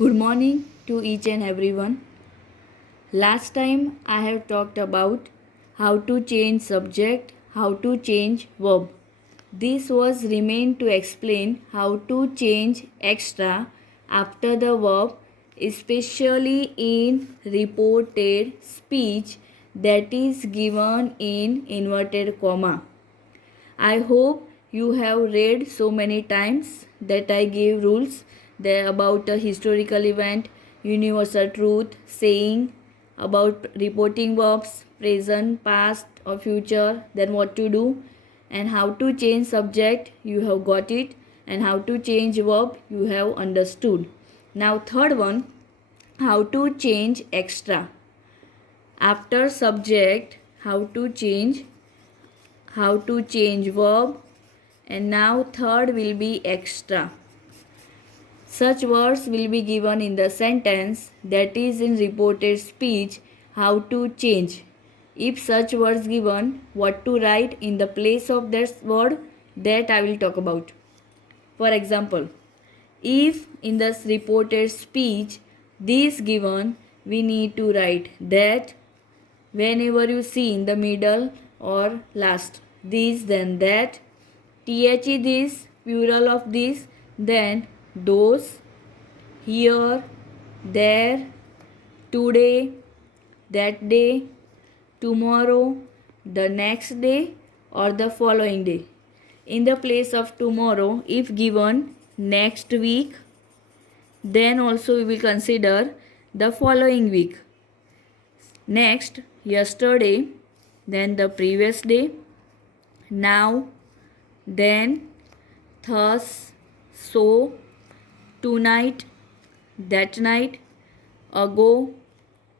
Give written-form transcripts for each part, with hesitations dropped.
Good morning to each and everyone. Last time I have talked about how to change subject, how to change verb. This was remain to explain how to change extra after the verb, especially in reported speech that is given in inverted comma. I hope you have read so many times that I gave rules there about a historical event, universal truth, saying about reporting verbs, present, past, or future, then what to do, and how to change subject, you have got it, and how to change verb, you have understood. Now, third one, how to change extra. After subject, how to change verb, and now third will be extra. Such words will be given in the sentence that is in reported speech. How to change. If such words given, what to write in the place of that word, that I will talk about. For example, if in the reported speech this given, we need to write that. Whenever you see in the middle or last this, then that. The this, plural of this, then those, here, there, today, that day, tomorrow, the next day, or the following day. In the place of tomorrow, if given next week, then also we will consider the following week. Next, yesterday, then the previous day, now, then, thus, so, tonight, that night, ago,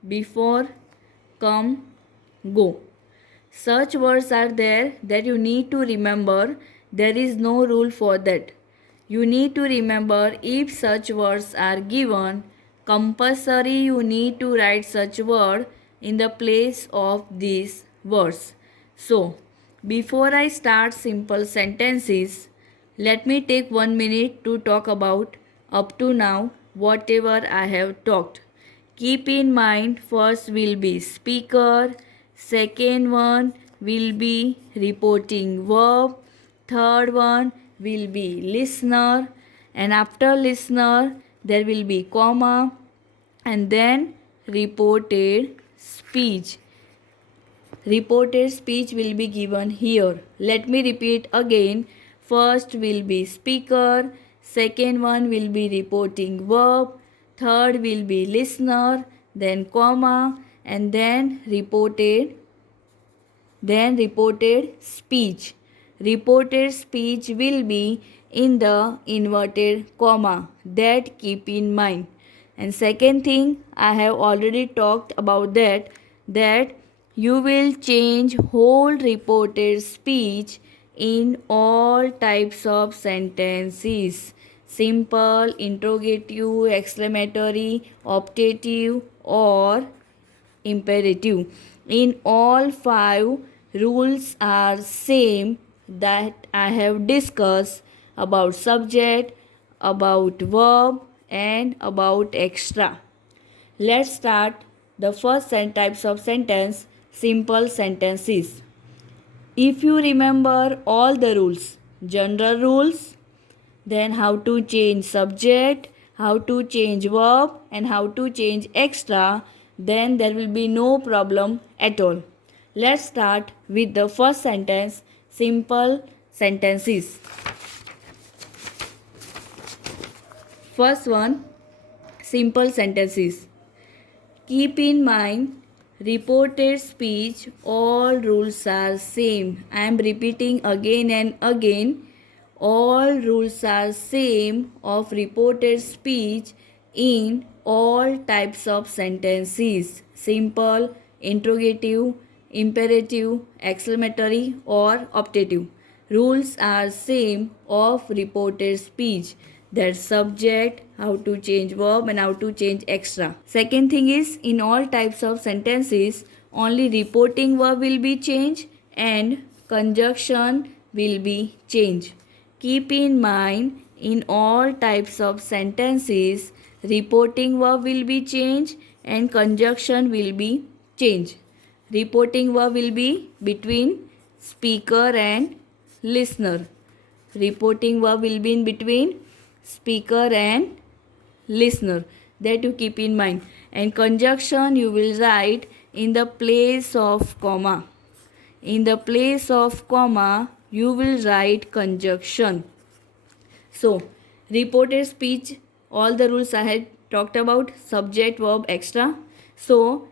before, come, go. Such words are there that you need to remember. There is no rule for that. You need to remember if such words are given, compulsory you need to write such word in the place of these words. So, before I start simple sentences, let me take 1 minute to talk about up to now whatever I have talked. Keep in mind, first will be speaker, second one will be reporting verb, third one will be listener, and after listener there will be comma, and then reported speech. Reported speech will be given here. Let me repeat again. First will be speaker, second one will be reporting verb, third will be listener, then comma, and then reported speech. Reported speech will be in the inverted comma. That keep in mind. And second thing, I have already talked about that you will change whole reported speech in all types of sentences. Simple, interrogative, exclamatory, optative, or imperative. In all five, rules are same that I have discussed about subject, about verb, and about extra. Let's start the first types of sentence, simple sentences. If you remember all the rules, general rules, then how to change subject, how to change verb, and how to change extra, then there will be no problem at all. Let's start with the first sentence, simple sentences. First one, simple sentences. Keep in mind, reported speech, all rules are same. I am repeating again and again. All rules are same of reported speech in all types of sentences. Simple, interrogative, imperative, exclamatory, or optative. Rules are same of reported speech. That subject, how to change verb, and how to change extra. Second thing is, in all types of sentences, only reporting verb will be changed and conjunction will be changed. Keep in mind, in all types of sentences, reporting verb will be changed and conjunction will be changed. Reporting verb will be between speaker and listener. Reporting verb will be in between speaker and listener. That you keep in mind. And conjunction you will write in the place of comma. In the place of comma, you will write conjunction. So, reported speech, all the rules I had talked about, subject, verb, extra. So,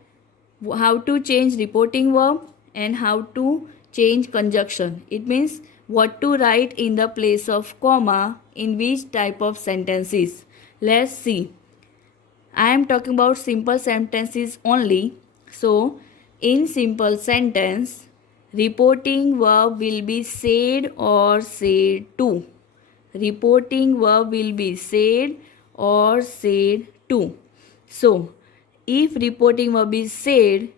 how to change reporting verb and how to change conjunction. It means what to write in the place of comma in which type of sentences. Let's see. I am talking about simple sentences only. So, in simple sentence, reporting verb will be said or said to. Reporting verb will be said or said to. So, if reporting verb is said,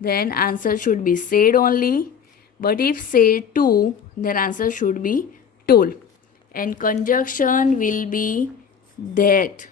then answer should be said only. But if said to, then answer should be told. And conjunction will be that.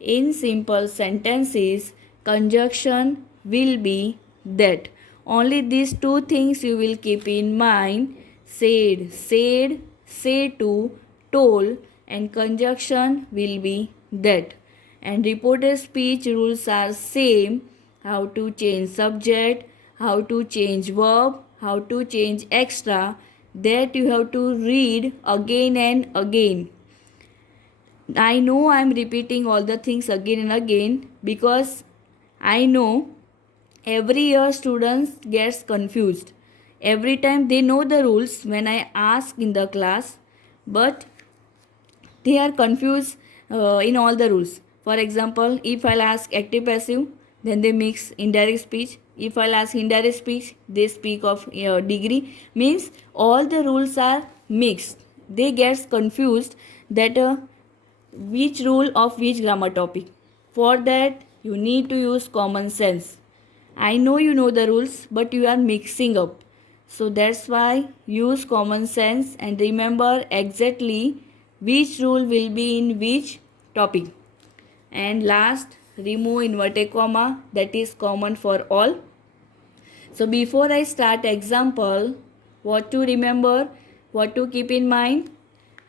In simple sentences, conjunction will be that. Only these two things you will keep in mind. Said, say to, told, and conjunction will be that. And reported speech rules are same. How to change subject, how to change verb, how to change extra. That you have to read again and again. I know I am repeating all the things again and again because I know every year students gets confused. Every time they know the rules when I ask in the class, but they are confused in all the rules. For example, if I'll ask active passive, then they mix indirect speech. If I'll ask indirect speech, they speak of degree. Means all the rules are mixed. They get confused that which rule of which grammar topic. For that, you need to use common sense. I know you know the rules, but you are mixing up. So that's why use common sense and remember exactly which rule will be in which topic. And last, remove inverted comma, that is common for all. So before I start example, what to remember, what to keep in mind,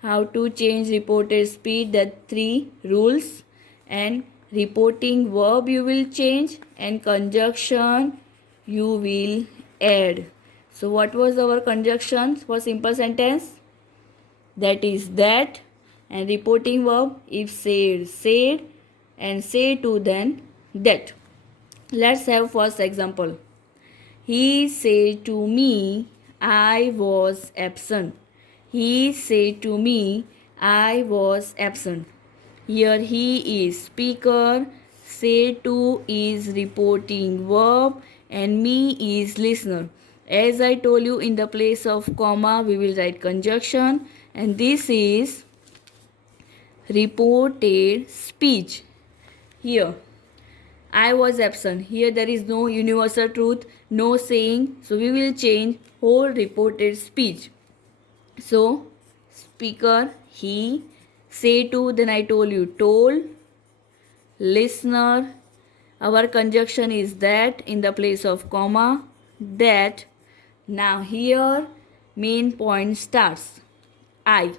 how to change reported speech, the 3 rules, and reporting verb you will change and conjunction you will add. So what was our conjunction for simple sentence? That is that, and reporting verb if said, and say to then that. Let's have first example. He said to me, I was absent. He said to me, I was absent. Here he is speaker, say to is reporting verb, and me is listener. As I told you, in the place of comma, we will write conjunction, and this is reported speech. Here, I was absent. Here there is no universal truth, no saying. So we will change whole reported speech. So speaker, he, say to, then I told you, told, listener. Our conjunction is that in the place of comma, that. Now here main point starts. I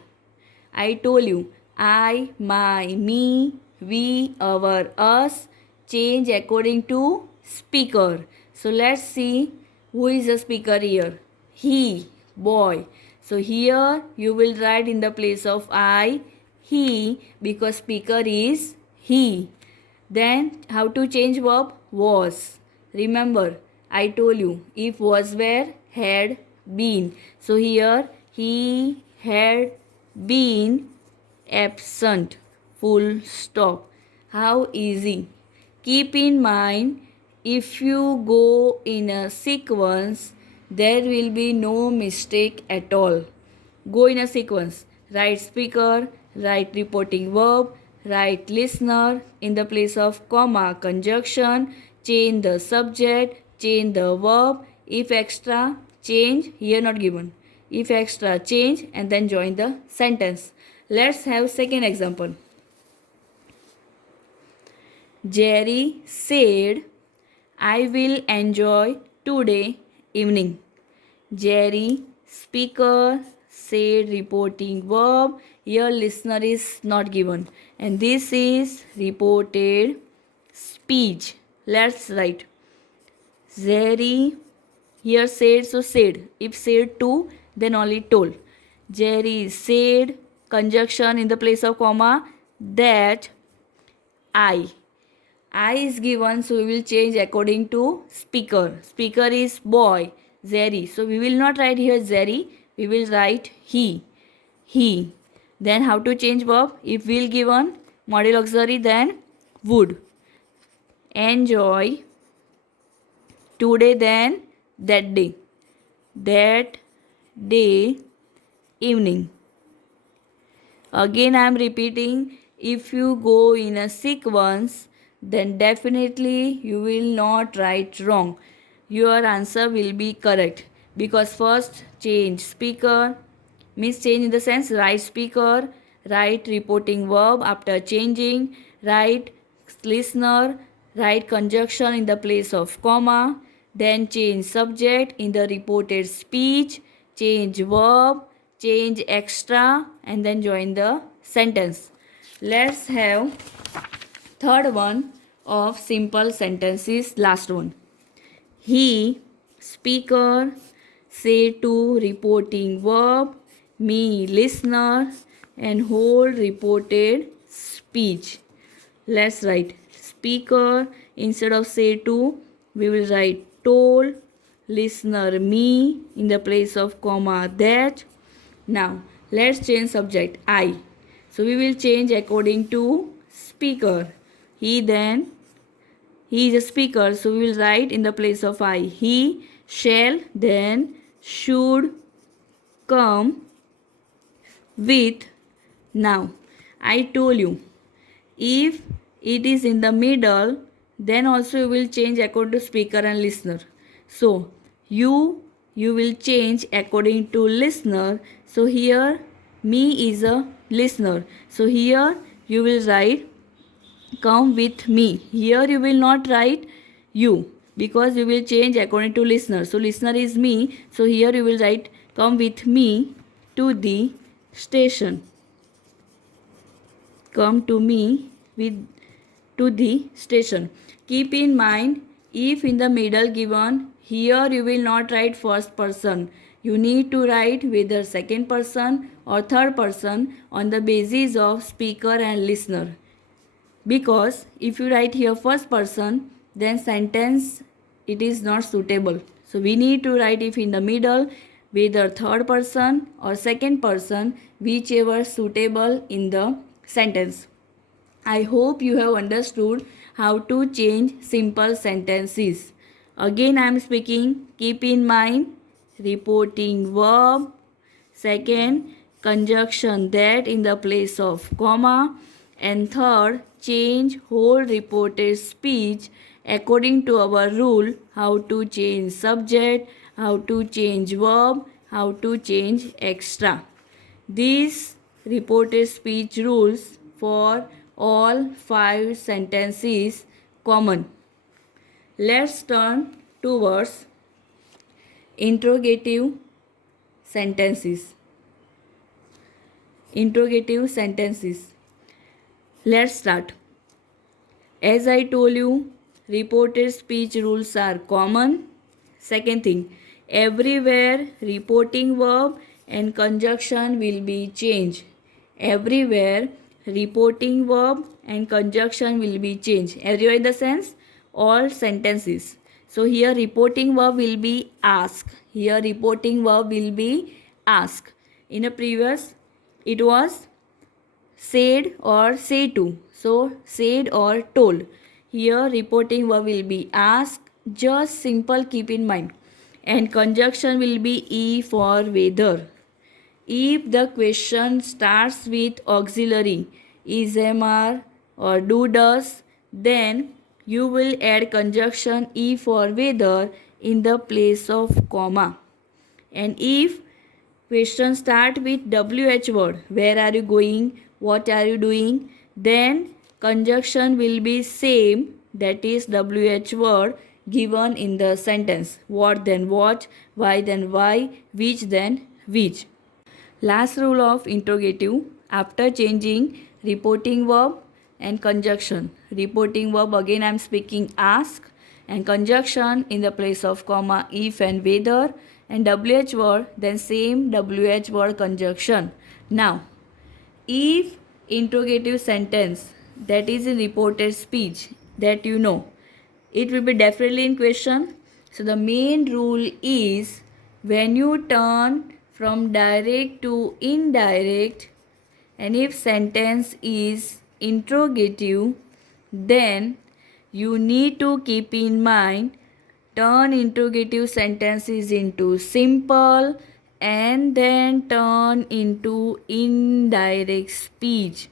told you, I, my, me, we, our, us change according to speaker. So let's see who is the speaker here. He, boy. So here you will write in the place of I, he, because speaker is he. Then how to change verb? Was. Remember, I told you, if was were, had been. So here he had been absent. Full stop. How easy. Keep in mind, if you go in a sequence, there will be no mistake at all. Go in a sequence. Write speaker, write reporting verb, write listener, in the place of comma conjunction, change the subject, change the verb, if extra, change, here not given. If extra, change, and then join the sentence. Let's have second example. Jerry said, I will enjoy today evening. Jerry, speaker, said, reporting verb. Here listener is not given. And this is reported speech. Let's write. Jerry, here said, so said. If said to, then only told. Jerry said, conjunction in the place of comma, that I. I is given, so we will change according to speaker. Speaker is boy, Jerry. So we will not write here Jerry, we will write he. He. Then how to change verb? If will given model auxiliary, then would. Enjoy today, then that day. That day evening. Again I am repeating, if you go in a sequence, then definitely you will not write wrong. Your answer will be correct. Because first change speaker, means change in the sense write speaker, write reporting verb after changing, write listener, write conjunction in the place of comma, then change subject in the reported speech, change verb, change extra, and then join the sentence. Let's have third one of simple sentences, last one. He, speaker, say to reporting verb, me, listener, and hold reported speech. Let's write speaker, instead of say to, we will write told, listener me in the place of comma that. Now let's change subject I. So we will change according to speaker. He, then he is a speaker, so we will write in the place of I. He shall, then should come with. Now I told you, if it is in the middle, then also you will change according to speaker and listener. So you will change according to listener. So here me is a listener. So here you will write come with me. Here you will not write you, because you will change according to listener. So listener is me. So here you will write come with me to the station. Come to me with to the station. Keep in mind, if in the middle given, here you will not write first person. You need to write whether second person or third person on the basis of speaker and listener. Because if you write here first person, then sentence it is not suitable. So we need to write if in the middle, whether third person or second person, whichever suitable in the sentence. I hope you have understood how to change simple sentences. Again I am speaking, keep in mind reporting verb, second conjunction that in the place of comma, and third change whole reported speech according to our rule, how to change subject, how to change verb, how to change extra. These reported speech rules for all 5 sentences common. Let's turn towards interrogative sentences. Interrogative sentences. Let's start. As I told you, reported speech rules are common. Second thing, everywhere reporting verb and conjunction will be changed. Everywhere reporting verb and conjunction will be changed. Everywhere in the sense all sentences. So here reporting verb will be ask. Here reporting verb will be ask. In a previous it was said or say to. So said or told. Here reporting verb will be ask. Just simple keep in mind. And conjunction will be E for whether. If the question starts with auxiliary is, am, are or do, does, then you will add conjunction E for whether in the place of comma. And if question start with WH word. Where are you going? What are you doing? Then conjunction will be same, that is WH word given in the sentence. What then what, why then why, which then which. Last rule of interrogative, after changing reporting verb and conjunction. Reporting verb again I am speaking ask, and conjunction in the place of comma if and whether, and WH word then same WH word conjunction. Now if interrogative sentence that is in reported speech, that you know, it will be definitely in question. So the main rule is when you turn from direct to indirect, and if sentence is interrogative, then you need to keep in mind turn interrogative sentences into simple and then turn into indirect speech.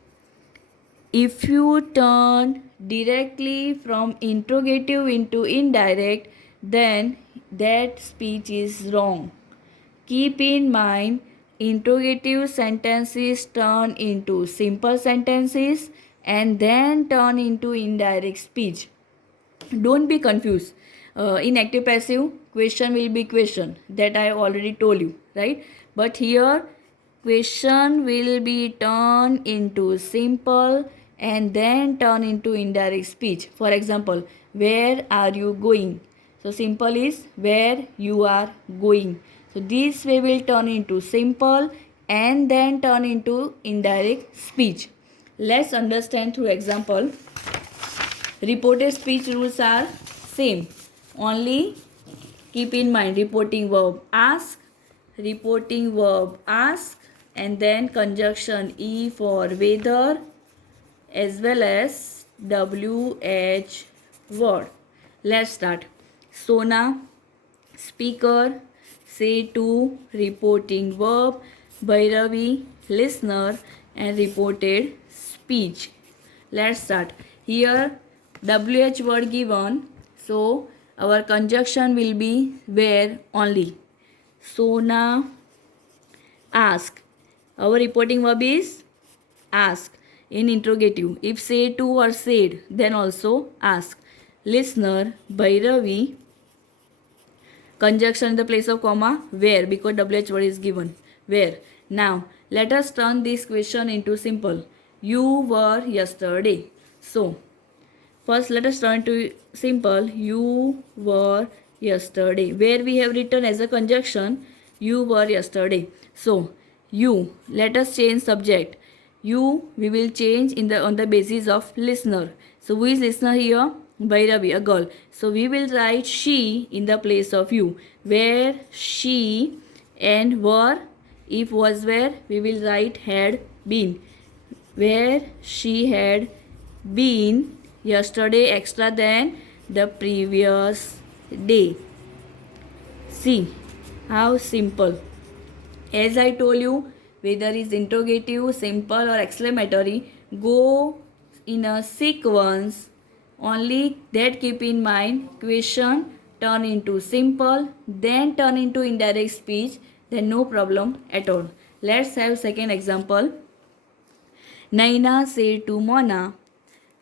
If you turn directly from interrogative into indirect, then that speech is wrong. Keep in mind, interrogative sentences turn into simple sentences and then turn into indirect speech. Don't be confused. In active passive, question will be question, that I already told you, right? But here question will be turned into simple and then turn into indirect speech. For example, where are you going? So simple is where you are going. So this way will turn into simple and then turn into indirect speech. Let's understand through example. Reported speech rules are same. Only keep in mind reporting verb ask, and then conjunction E for whether as well as WH word. Let's start. Sona, speaker, say to, reporting verb, Bhairavi, listener, and reported speech. Let's start. Here WH word given, so our conjunction will be where only. Sona, ask. Our reporting verb is ask in interrogative. If say to or said, then also ask. Listener, Bhairavi, conjunction in the place of comma, where, because WH word is given. Where. Now, let us turn this question into simple. You were yesterday. So, first let us turn to simple. You were yesterday. Where we have written as a conjunction, you were yesterday. So, you, let us change subject. You, we will change on the basis of listener. So, who is listener here? Bhairavi, a girl. So we will write she in the place of you. Where she, and were, if was where, we will write had been. Where she had been yesterday extra than the previous day. See how simple. As I told you, whether is interrogative, simple or exclamatory, go in a sequence. Only that keep in mind, question turn into simple, then turn into indirect speech, then no problem at all. Let's have second example. Naina said to Mona,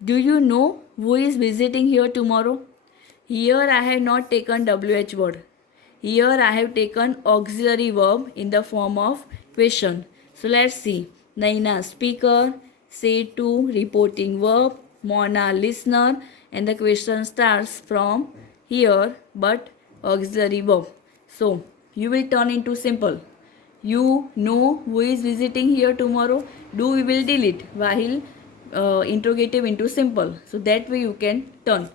do you know who is visiting here tomorrow? Here I have not taken WH word. Here I have taken auxiliary verb in the form of question. So let's see. Naina, speaker, say to, reporting verb, Mona, listener, and the question starts from here but auxiliary verb. So you will turn into simple. You know who is visiting here tomorrow. Do we will delete while interrogative into simple. So that way you can turn.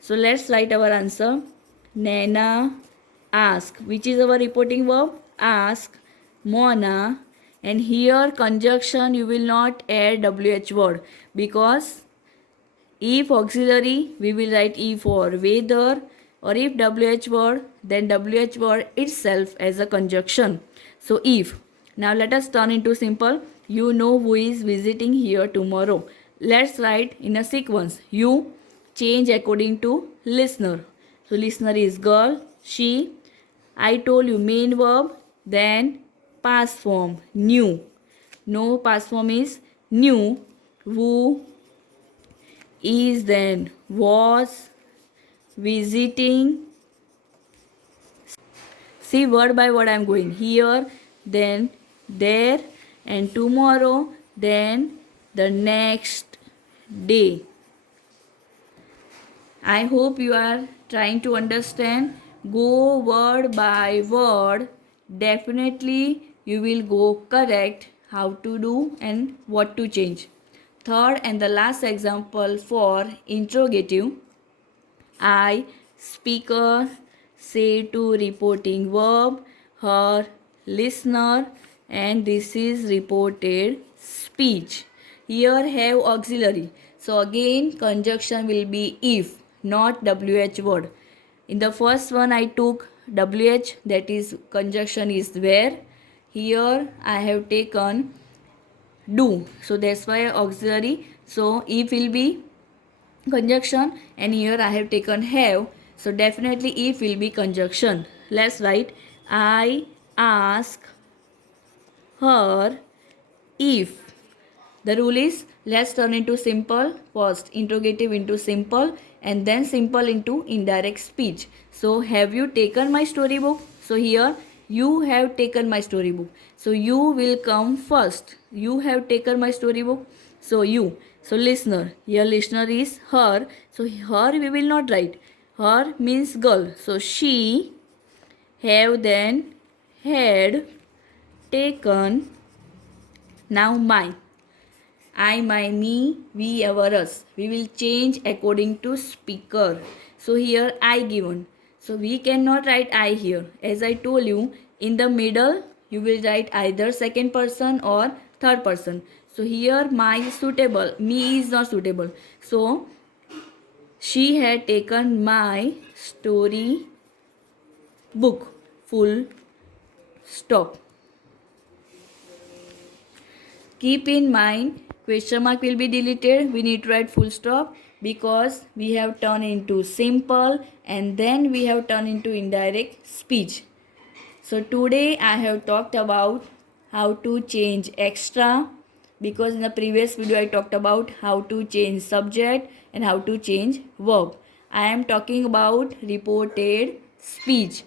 So let's write our answer. Naina ask, which is our reporting verb, ask, Mona, and here conjunction you will not add WH word, because if auxiliary we will write E for whether, or if WH word then WH word itself as a conjunction. So if. Now let us turn into simple. You know who is visiting here tomorrow. Let's write in a sequence. You change according to listener. So listener is girl, she. I told you main verb, then past form, new. No, past form is new. Who is, then was, visiting. See, word by word I am going. Here, then there, and tomorrow, then the next day. I hope you are trying to understand. Go word by word. Definitely you will go correct how to do and what to change. Third and the last example for interrogative. I, speaker, say to reporting verb, her, listener, and this is reported speech. Here have auxiliary. So again conjunction will be if, not WH word. In the first one I took WH, that is conjunction is where. Here I have taken do. So that's why auxiliary. So if will be conjunction, and here I have taken have, so definitely if will be conjunction. Let's write I ask her if. The rule is, let's turn into simple first, interrogative into simple, and then simple into indirect speech. So have you taken my storybook? So here you have taken my storybook, so you will come first. You have taken my storybook, so you. So listener, here listener is her, so her we will not write. Her means girl, so she have, then had taken. Now my. I, my, me, we, our, us. We will change according to speaker. So here I given. So we cannot write I here. As I told you, in the middle you will write either second person or third person. So here my is suitable, me is not suitable. So she had taken my story book. Full stop. Keep in mind, question mark will be deleted. We need to write full stop because we have turned into simple and then we have turned into indirect speech. So today I have talked about how to change extra, because in the previous video I talked about how to change subject and how to change verb. I am talking about reported speech.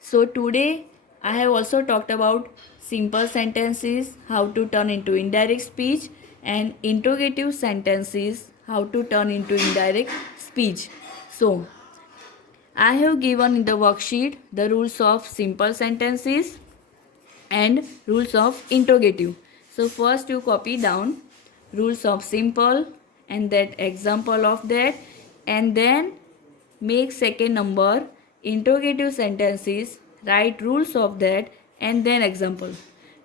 So today I have also talked about simple sentences, how to turn into indirect speech, and interrogative sentences, how to turn into indirect speech. So I have given in the worksheet the rules of simple sentences and rules of interrogative. So first you copy down rules of simple and that example of that, and then make second number interrogative sentences, write rules of that and then example.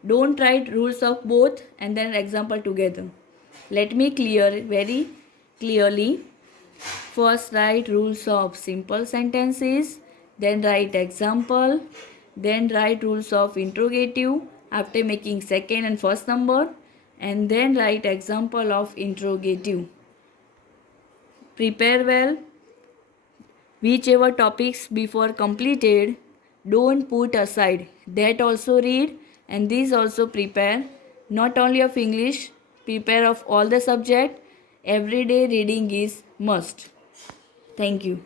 Don't write rules of both and then example together. Let me clear very clearly. First write rules of simple sentences, then write example, then write rules of interrogative after making second and first number, and then write example of interrogative. Prepare well. Whichever topics before completed, don't put aside. That also read and this also prepare. Not only of English, prepare of all the subject. Everyday reading is must. Thank you.